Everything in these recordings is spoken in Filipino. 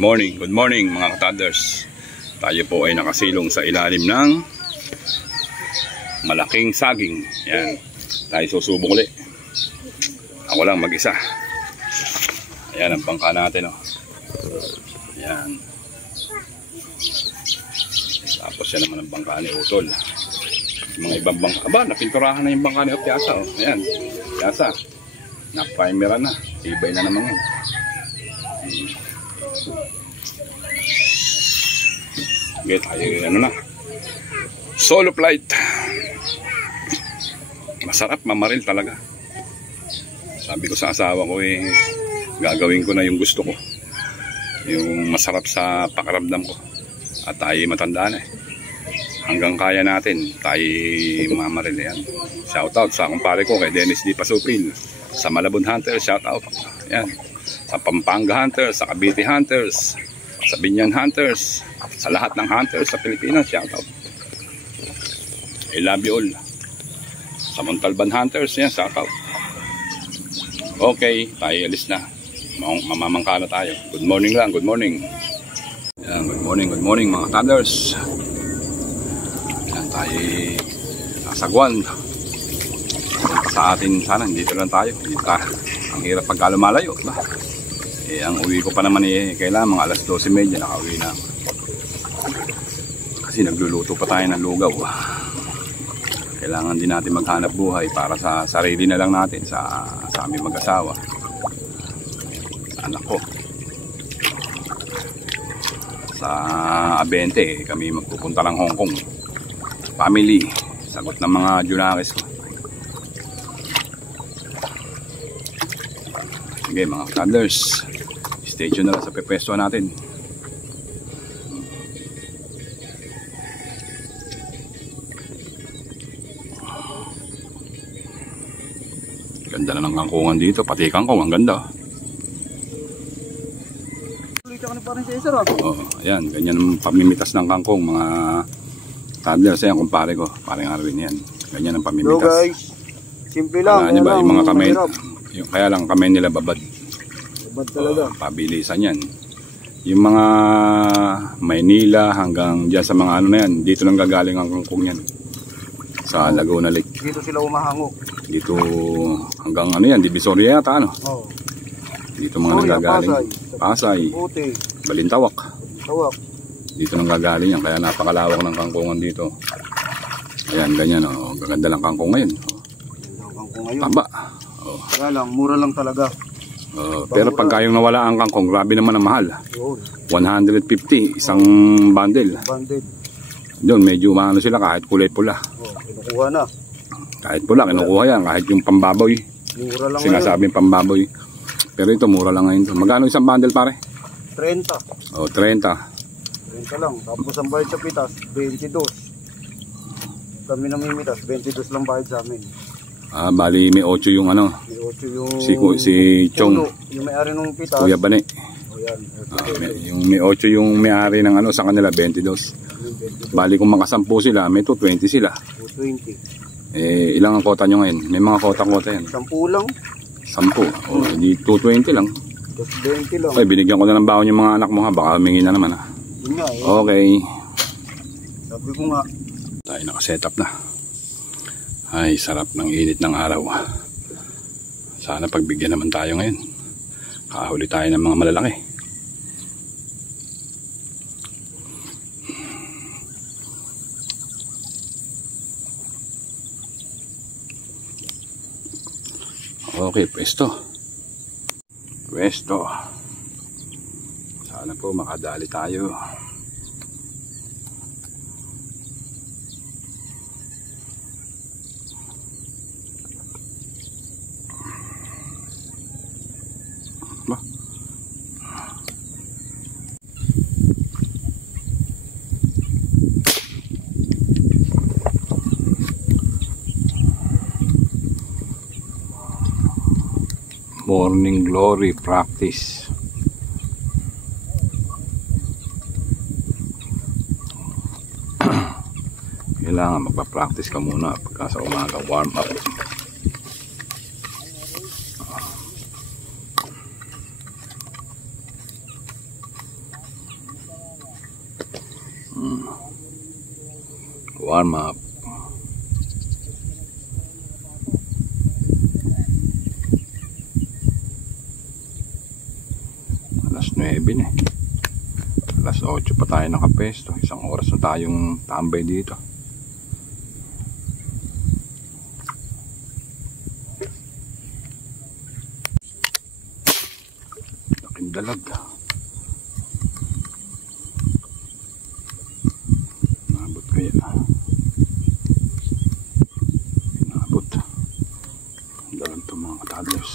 Good morning mga kataders. Tayo po ay nakasilong sa ilalim ng malaking saging. Yan, tayo susubok ulit. Ako lang mag-isa. Ayan ang bangka natin, oh. Ayan. Tapos yan naman ang bangka ni Utol. Mga ibang bangka, aba, napinturahan na yung bangka ni Otiasa, oh. Ayan, Otiasa, na-primera na, tibay na naman yun. Okay, tayo ano na, solo flight. Masarap mamaril talaga. Sabi ko sa asawa ko, gagawin ko na yung gusto ko, yung masarap sa pakiramdam ko. At tayo matanda na, hanggang kaya natin tayo mamaril. Yan, shout out sa kumpare ko kay Dennis D. Pasupil, sa Malabon Hunters, shout out. Yan, sa Pampanga Hunters, sa Cavite Hunters, sa Binyan Hunters, sa lahat ng hunters sa Pilipinas, shout out. I love you all. Sa Montalban Hunters, yan, shout out. Okay, tayo alis na. Mamamangka na tayo. Good morning lang, good morning. Yan, good morning mga toddlers. Yan, tayo nasa Guan. Sa atin sana, dito lang tayo. Ang hirap pagka lumalayo, diba? Ang uwi ko pa naman kailangan mga alas 12:30 nakauwi na ako. Kasi nagluluto pa tayo ng lugaw. Kailangan din natin maghanap buhay para sa sarili na lang natin, sa aming mag-asawa, sa anak ko. Sa Abente, kami magpupunta ng Hong Kong. Family, sagot ng mga junakis ko. Sige mga toddlers, stay tuned na lang sa pepesto natin. Ganda na ng kangkungan dito, pati kangkong ang ganda. Oh, ayan, ganyan ang pamimitas ng kangkong mga toddlers. Ayan kumpare ko, parang Arwin yan. Ganyan ang pamimitas. Hello guys, simple lang. Ano ba, yung mga kamay, kaya lang kamay nila babad. Babad talaga. Pabilisan yan. Yung mga Maynila hanggang dyan sa mga ano na yan, dito nang gagaling ang kangkong yan. Sa Laguna Lake. Dito sila umahango. Dito hanggang ano yan, Divisoria yata ano. Oh. Dito mga nanggagaling. Pasay. Puti. Balintawak. Tawak. Dito nanggagaling yan, kaya napakalawak ng kangkungan dito. Ayan, ganyan oh. Gaganda lang kangkong ngayon. Taba. Oh. Kaya lang, mura lang talaga. Pero pag kayong nawala ang kangkong, grabe naman ang mahal. 150 isang bundle. Doon medyo maano sila kahit kulay pula. Kinukuha na. Kahit pula, kinukuha yan. Kahit yung pambaboy. Mura lang sinasabing pambaboy. Pero ito, mura lang ngayon. Magkano isang bundle pare? 30. Oh, 30. 30 lang. Tapos ang bayad sa pitas, 22. Kami namimitas, 22 lang bayad sa amin. Bali may 8 yung ano. May 8 yung si Chong. Yung may-ari ng pitas. Kuya Bane. O yan. Yung may 8 yung may-ari ng ano, sa kanila 22. Bali kung makasampu sila, may 220 sila. 220. Ilang ang kota nyo ngayon? May mga kota-kota yan. 10 lang. 10. O, di 220 lang. 220 lang. Ay, binigyan ko na ng baon yung mga anak mo ha. Baka humingi na naman ha. Yun nga Okay. Sabi ko nga. Tayo nakasetup na. Ay, sarap ng init ng araw. Sana pagbigyan naman tayo ngayon. Kahuli tayo ng mga malalaki. Okay, pwesto. Sana po makadali tayo. Morning glory practice. Kailangan magpa-practice ka muna pagka sa umaga, warm up. Warm up. Alas 9 na eh. Alas 8 pa tayo nakapesto. Isang oras na tayong tambay dito. Laking dalag. Nabot kaya. Nabot. Dalag to mga katadlers.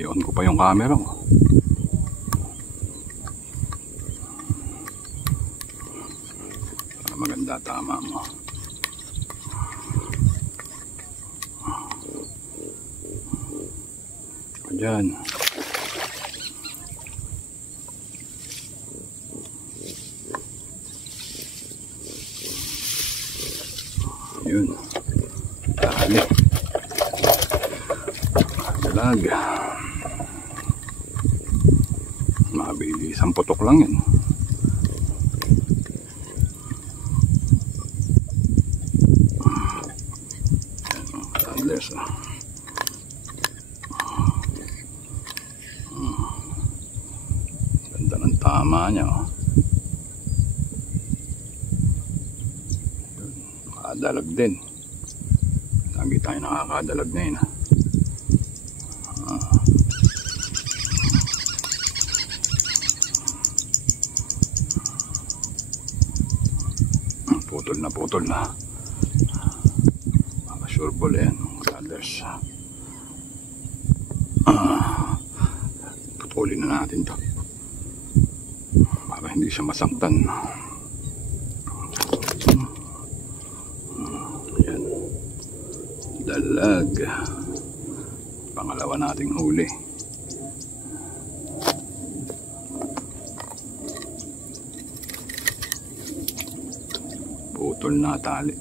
I-on ko pa yung camera ko. Para maganda tama mo. Ayan. Yun. Dali. Dalag. Mabilis ang putok lang yan. Tandles. Ganda ng tama niya. Nakadalag din. Lagi tayo nakakadalag na yun. Putol na. Mga sureball yan. Others. Putulin na natin to. Para hindi siya masaktan. Yan. Dalag. Pangalawa nating huli. Putol na tali.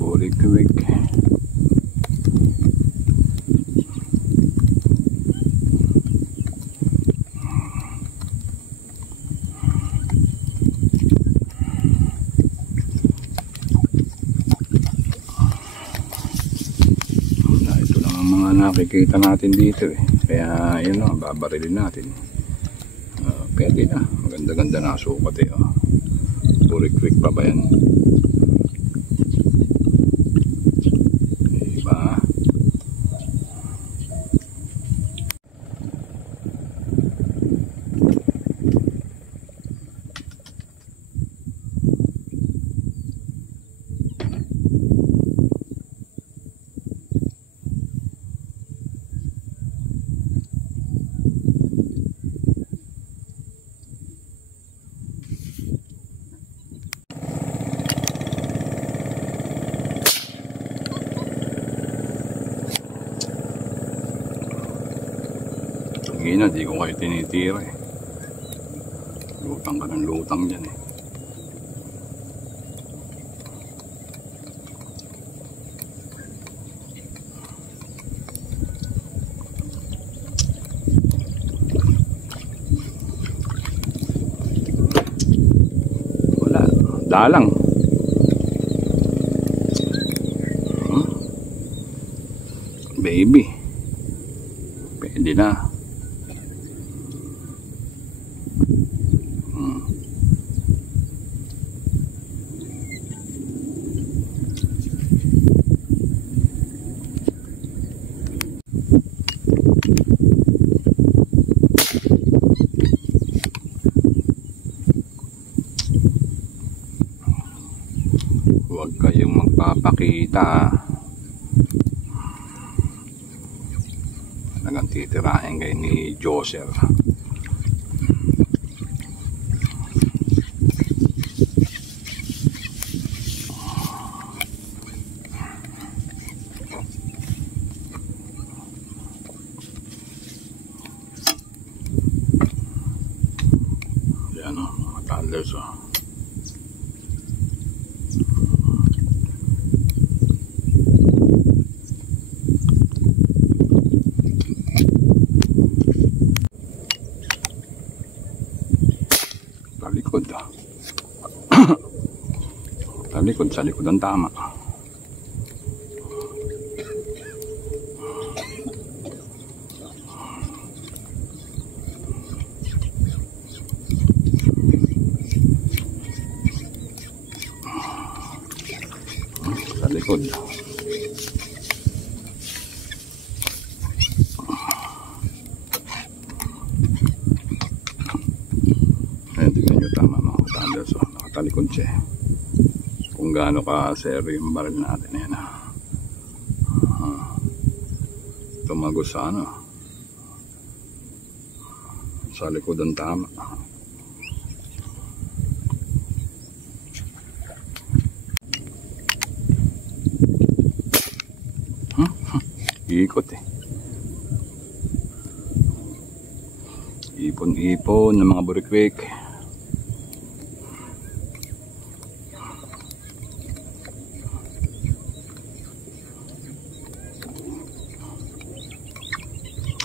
Bulik-wik. Nakikita natin dito eh. Kaya yun o, babarilin natin. Pwede na. Maganda-ganda na sukat eh. Burik-wik pa ba yan? Diba? Hindi na, di ko kayo tinitira eh. Lutang ka ng lutang dyan eh. Wala, dalang. Baby. Pwede na. Huwag kayong magpapakita. Talagang titirahin kayo ni Joser. toddlers. Oh. Talikod. Talikod, sa likod ang tama. Sa likod. Ayan, tignan nyo, tama mga thunders. So, nakatalikod siya. Kung gaano ka seryo yung baril natin. Ayan. Tumagos sa ano. Sa likod ang tama. Ikot eh. Ipon-ipon ng mga burikwik.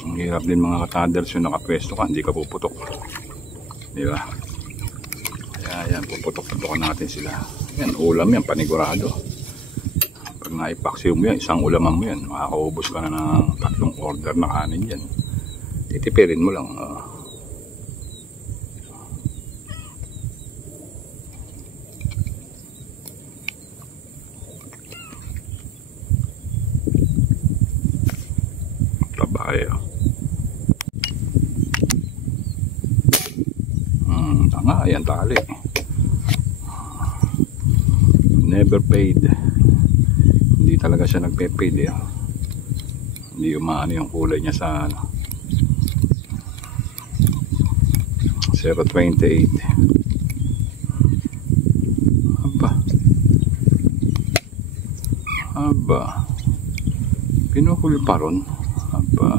Ang hirap din mga kataders yung nakapwesto ka, hindi ka puputok. Di ba? Kaya yan, puputok-putokan natin sila. Yan, ulam yan, panigurado. Pag naipaksiw mo yan, isang ulaman mo yan, makakaubos ka na ng 3 order na kanin yan. Titipirin mo lang. Tabayo. Tanga, yan tali. Never paid. Hindi talaga siya nagpe-paid eh. Hindi umaano yung kulay niya sa ano. 0.28. Aba. Pinuhuli pa ron. Aba.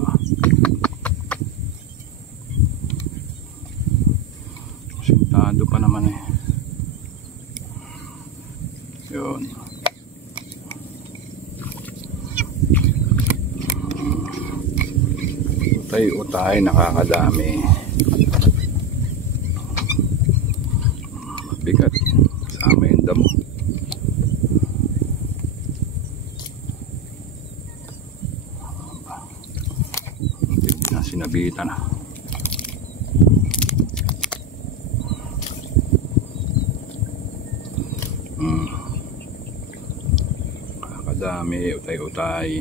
Sintado pa naman eh. Yun. Utay-utay, nakakadami. Mabigat. Sama yung damo. Hindi na sinabitan na. Nakakadami, utay-utay.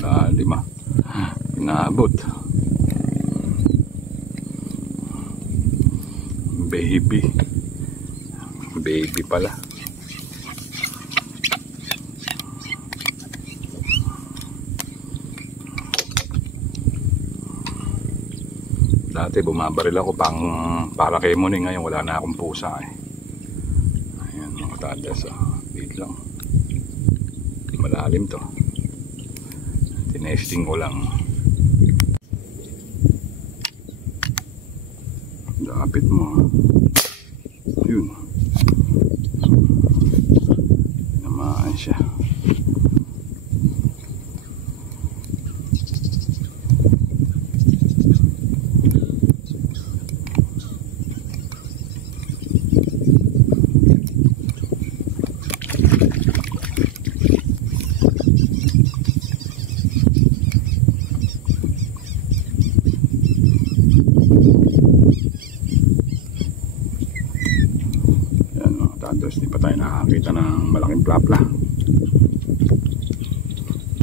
Malalim ah. Inaabot. Baby pala. Dati bumabaril ako para kay Muning, ngayon wala na akong pusa eh. Ayan mga tadas, wait lang. Malalim to. Tinesting ko lang. Dapit mo. Yun. Namaan siya. Hindi pa tayo nakakita ng malaking plapla.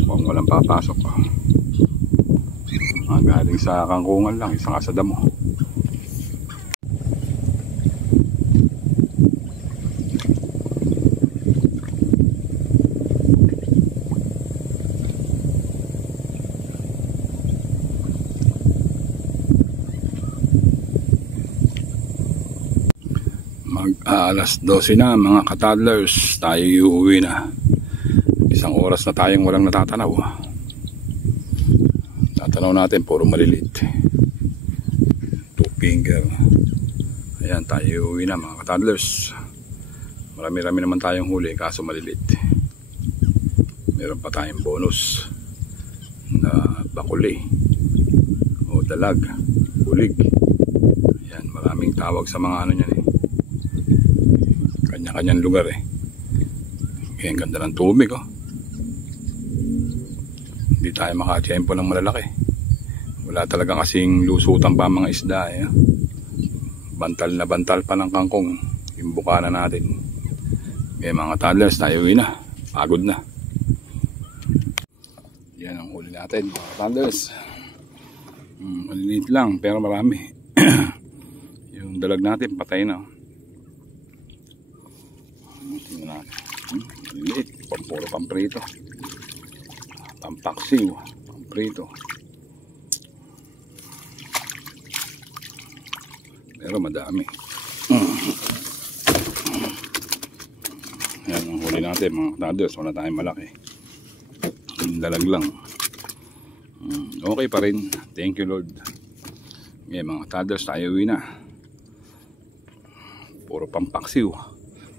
Kung walang papasok, galing sa kangkungan lang, isang asada mo. Alas 12 na mga ka-toddlers, tayo uuwi na. Isang oras na tayong walang natatanaw. Tatanaw natin, puro maliliit. 2 finger. Ayan, tayo uuwi na mga ka-toddlers. Marami-rami naman tayong huli, kaso maliliit. Meron pa tayong bonus na bakuli o dalag, bulig. Ayan, maraming tawag sa mga ano niyan eh. Kanya-kanyang lugar eh. Kaya ang ganda ng tubig oh. Hindi tayo makatiempo ng malalaki. Wala talaga kasing lusutan pa mga isda eh. Bantal na bantal pa ng kangkong yung bukana natin. Kaya mga toddlers, tayo uwi na. Pagod na. Yan ang huli natin mga toddlers. Maliliit lang pero marami. Yung dalag natin patay na. Tingnan natin. Maliliit. Puro pamprito. Pampaksiw. Pamprito. Pero madami. Yan ang huli natin mga toddlers. Wala tayong malaki. Dalag lang. Okay pa rin. Thank you Lord. Ngayon mga toddlers, tayo uwi na. Puro pampaksiw,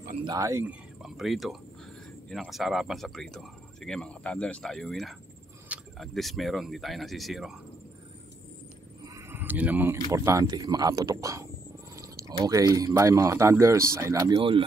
pandaing, pamprito. Yan ang kasarapan sa prito. Sige mga toddlers, tayo uwi na. At least meron, hindi tayo nasisiro. Yun namang importante, makaputok. Okay, bye mga toddlers. I love you all.